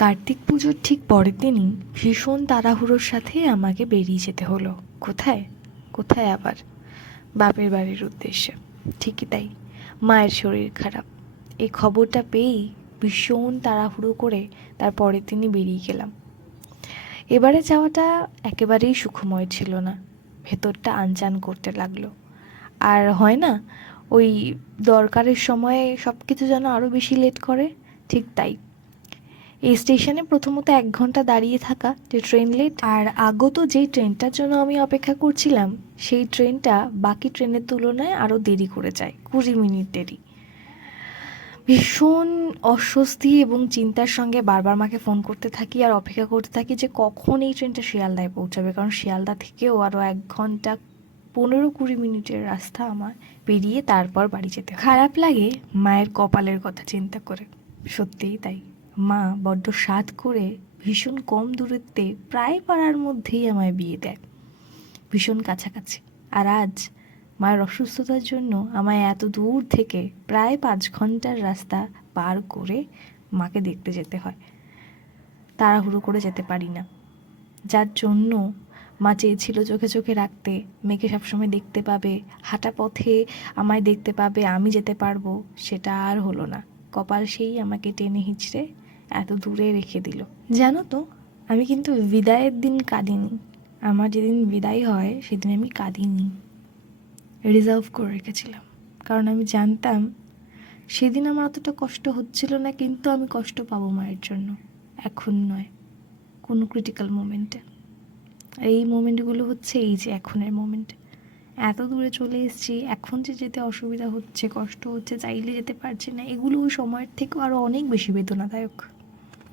কার্তিক পুজোর ঠিক পরের দিনই ভীষণ তাড়াহুড়োর সাথে আমাকে বেরিয়ে যেতে হলো। কোথায়? কোথায় আবার? বাপের বাড়ির উদ্দেশ্যে। ঠিকই তাই, মায়ের শরীর খারাপ। এই খবরটা পেয়েই ভীষণ তাড়াহুড়ো করে তার পরের দিনই বেরিয়ে গেলাম। এবারে যাওয়াটা একেবারেই সুখময় ছিল না। ভেতরটা আনচান করতে লাগলো। আর হয় না, ওই দরকারের সময়ে সব কিছু যেন আরও বেশি লেট করে, ঠিক তাই। এই স্টেশনে প্রথমত 1 ঘন্টা দাঁড়িয়ে থাকা, যে ট্রেন লেট, আর আগত যেই ট্রেনটার জন্য আমি অপেক্ষা করছিলাম সেই ট্রেনটা বাকি ট্রেনের তুলনায় আরও দেরি করে যায়, 20 মিনিট দেরি। ভীষণ অস্বস্তি এবং চিন্তার সঙ্গে বারবার মাকে ফোন করতে থাকি আর অপেক্ষা করতে থাকি যে কখন এই ট্রেনটা শিয়ালদায় পৌঁছাবে, কারণ শিয়ালদা থেকেও আরও 1 ঘন্টা 15-20 মিনিটের রাস্তা আমার পেরিয়ে তারপর বাড়ি যেতে হয়। খারাপ লাগে মায়ের কপালের কথা চিন্তা করে। সত্যিই তাই, মা বড্ড সাধ করে ভীষণ কম দূরত্বে প্রায় পাড়ার মধ্যেই আমায় বিয়ে দেয়, ভীষণ কাছাকাছি। আর আজ মায়ের অসুস্থতার জন্য আমায় এত দূর থেকে প্রায় 5 ঘন্টার রাস্তা পার করে মাকে দেখতে যেতে হয়। তাড়াহুড়ো করে যেতে পারি না, যার জন্য মা চেয়েছিল চোখে চোখে রাখতে, মেয়েকে সবসময় দেখতে পাবে, হাঁটা পথে আমায় দেখতে পাবে, আমি যেতে পারবো। সেটা আর হলো না। কপাল সেই আমাকে টেনে হিঁচড়ে এত দূরে রেখে দিল। জানো তো, আমি কিন্তু বিদায়ের দিন কাঁদিনি। আমার যেদিন বিদায় হয় সেদিন আমি কাঁদিনি, রিজার্ভ করে রেখেছিলাম। কারণ আমি জানতাম সেদিন আমার অতটা কষ্ট হচ্ছিল না, কিন্তু আমি কষ্ট পাবো মায়ের জন্য। এখন নয়, কোনো ক্রিটিক্যাল মোমেন্টে। আর এই মোমেন্টগুলো হচ্ছে এই যে এখনের মোমেন্ট। এত দূরে চলে এসেছি, এখন যে যেতে অসুবিধা হচ্ছে, কষ্ট হচ্ছে, চাইলে যেতে পারছি না, এগুলো ওই সময়ের থেকেও আরও অনেক বেশি বেদনাদায়ক।